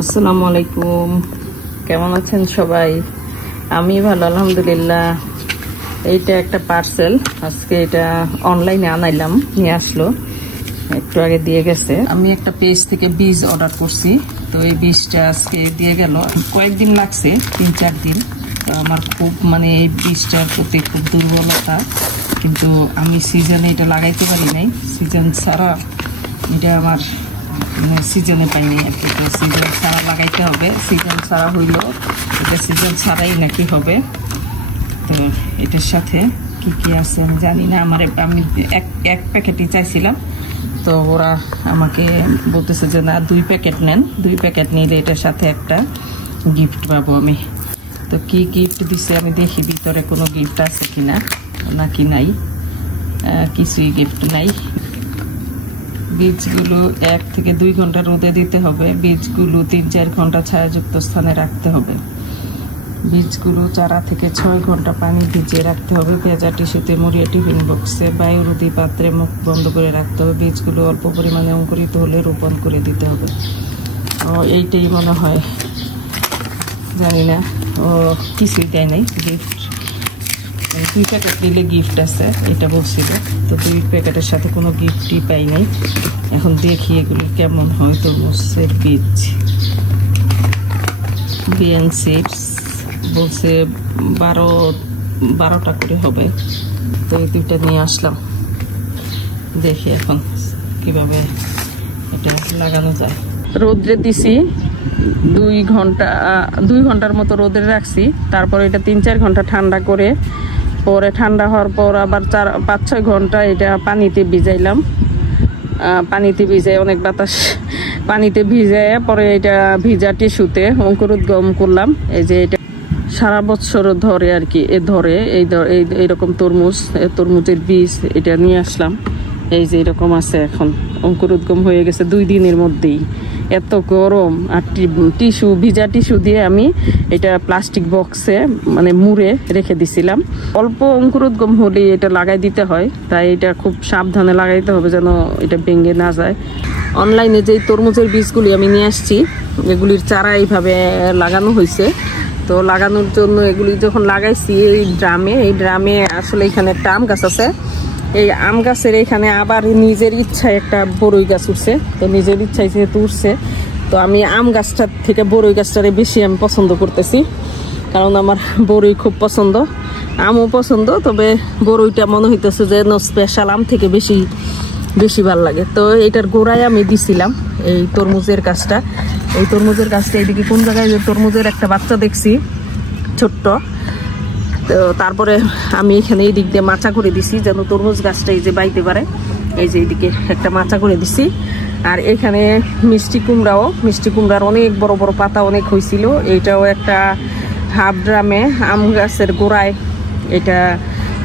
আসসালামু আলাইকুম, কেমন আছেন সবাই? আমি ভালো আলহামদুলিল্লাহ। এইটা একটা পার্সেল, আজকে এটা অনলাইনে আনাইলাম, নিয়ে আসলো, একটু আগে দিয়ে গেছে। আমি একটা পেজ থেকে বীজ অর্ডার করছি, তো এই বীজটা আজকে দিয়ে গেল। কয়েকদিন লাগছে, 3-4 দিন। তো আমার খুব এই বীজটার প্রতি খুব দুর্বলতা, কিন্তু আমি সিজনে এটা লাগাইতে পারি নাই। সিজন ছাড়া এটা আমার সিজনে পাইনি আর কি। তো সিজন ছাড়া লাগাইতে হবে, সিজন ছাড়া হইলো এটা সিজন ছাড়াই নাকি হবে। তো এটার সাথে কি কি আছে আমি জানি না। আমি এক প্যাকেটই চাইছিলাম, তো ওরা আমাকে বলতেছে যে না 2 প্যাকেট নেন, 2 প্যাকেট নিলে এটার সাথে একটা গিফট পাবো আমি। তো কি গিফট দিছে আমি দেখি ভিতরে কোনো গিফট আছে কিনা, নাকি নাই, কিছুই গিফট নাই। বীজগুলো 1 থেকে 2 ঘন্টা রোদে দিতে হবে। বীজগুলো 3-4 ঘন্টা ছায়াযুক্ত স্থানে রাখতে হবে। বীজগুলো 4 থেকে 6 ঘন্টা পানি ভিজিয়ে রাখতে হবে। ভেজা টিস্যুতে মুড়িয়ে টিফিন বক্সে বায়ুরোধী পাত্রে মুখ বন্ধ করে রাখতে হবে। বীজগুলো অল্প পরিমাণে অঙ্কুরিত হলে রোপণ করে দিতে হবে। এইটাই মনে হয়, জানি না, ও কিছুই দেয় নাই গিফট। 2 প্যাকেট নিলে গিফট আছে এটা বলছিল, তো 2 প্যাকেটের সাথে কোনো গিফটই পাই নাই। এখন দেখি এগুলি কেমন হয়। তরমুজের বীজ, বিএন সিডস বলছে 12টা করে হবে। তো এই 2টা নিয়ে আসলাম, দেখি এখন কিভাবে এটা লাগানো যায়। রোদ্রে দিছি 2 ঘন্টার মতো রোদে রাখছি। তারপর এটা 3-4 ঘন্টা ঠান্ডা করে, পরে ঠান্ডা হওয়ার পর আবার 5-6 ঘন্টা এটা পানিতে ভিজাইলাম। পানিতে ভিজাই, অনেক বাতাস, পানিতে ভিজাই পরে এটা ভিজা টিস্যুতে অঙ্কুরোদ্গম করলাম। এই যে এটা সারা বছর ধরে আর কি, এইরকম তরমুজের বীজ এটা নিয়ে আসলাম। এই যে এরকম আছে, এখন অঙ্কুরোদ্গম হয়ে গেছে 2 দিনের মধ্যেই। এত গরম, আর ভিজা টিস্যু দিয়ে আমি এটা প্লাস্টিক বক্সে মুড়ে রেখে দিছিলাম। অল্প অঙ্কুরোদ্গম হলেই এটা লাগাই দিতে হয়, তাই এটা খুব সাবধানে লাগাইতে হবে যেন এটা ভেঙে না যায়। অনলাইনে যে তরমুজের বীজগুলি আমি নিয়ে আসছি, এগুলির চারা এইভাবে লাগানো হয়েছে। তো লাগানোর জন্য এগুলি যখন লাগাইছি এই ড্রামে আসলে এখানে একটা আম গাছ আছে। এই আম গাছের এখানে আবার নিজের ইচ্ছায় একটা বড়ই গাছ উঠছে। তো নিজের ইচ্ছায় যেহেতু উঠছে, তো আমি আম গাছটার থেকে বড়ই গাছটারে বেশি আমি পছন্দ করতেছি, কারণ আমার বড়ই খুব পছন্দ, আমও পছন্দ। তবে বড়ইটা মনে হইতেছে যে স্পেশাল আম থেকে বেশি ভালো লাগে। তো এটার গোড়ায় আমি দিছিলাম এই তরমুজের গাছটা। এই তরমুজের গাছটা এইদিকে কোন জায়গায় যে তরমুজের একটা বাচ্চা দেখছি ছোট্ট। তো তারপরে আমি এখানে এই দিক দিয়ে মাচা করে দিছি যেন তরমুজ গাছটা এই যে বাইতে পারে। এই যে এইদিকে একটা মাচা করে দিছি। আর এখানে মিষ্টি কুমড়ার অনেক বড় বড় পাতা অনেক হয়েছিল। এইটাও একটা হাফ ড্রামে আম গাছের গোড়ায় এটা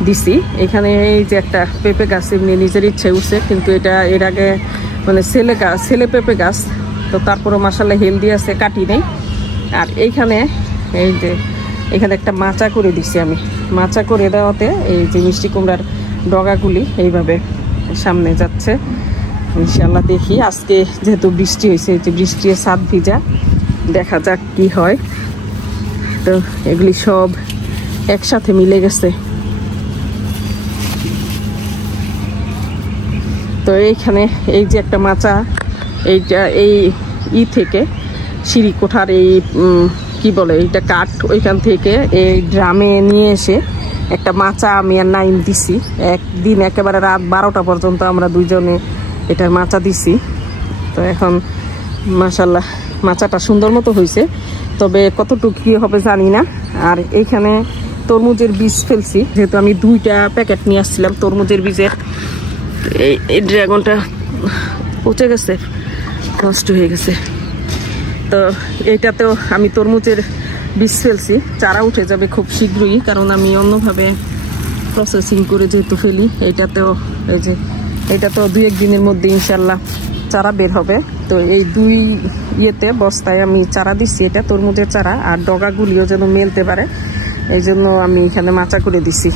দিছি। এখানে এই যে একটা পেঁপে গাছ এমনি নিজের ইচ্ছে উঠছে, কিন্তু এটা এর আগে ছেলে পেঁপে গাছ। তো তারপরে মাশাআল্লাহ হেলদি আছে, কাটি নেই। আর এইখানে এই যে এখানে একটা মাচা করে দিছি আমি। মাচা করে দেওয়াতে এই যে মিষ্টি কুমড়ার ডগাগুলি এইভাবে সামনে যাচ্ছে। ইনশাআল্লাহ দেখি, আজকে যেহেতু বৃষ্টি হয়েছে, যে বৃষ্টির ছাদ ভিজা, দেখা যাক কি হয়। তো এগুলি সব একসাথে মিলে গেছে। তো এইখানে এই যে একটা মাচা, এইটা এই থেকে সিঁড়ি কোঠার এই কি বলে এইটা কাঠ, ওইখান থেকে এই ড্রামে নিয়ে এসে একটা মাচা আমি আর নাইম দিছি। একদিন একেবারে রাত 12টা পর্যন্ত আমরা 2 জনে এটার মাচা দিছি। তো এখন মাশাআল্লাহ মাচাটা সুন্দর মতো হয়েছে, তবে কতটুকু কি হবে জানি না। আর এইখানে তরমুজের বীজ ফেলছি, যেহেতু আমি 2টা প্যাকেট নিয়ে আসছিলাম তরমুজের বীজের। এই ড্রাগনটা পচে গেছে, নষ্ট হয়ে গেছে। তো এইটাতেও আমি তরমুজের বীজ ফেলছি, চারা উঠে যাবে খুব শীঘ্রই, কারণ আমি অন্যভাবে প্রসেসিং করে যেহেতু ফেলি। এইটাতেও এই যে এইটাতেও 2-1 দিনের মধ্যে ইনশাল্লাহ চারা বের হবে। তো এই 2 বস্তায় আমি চারা দিচ্ছি, এটা তরমুজের চারা। আর ডগাগুলিও যেন মেলতে পারে, এই জন্য আমি এখানে মাচা করে দিছি।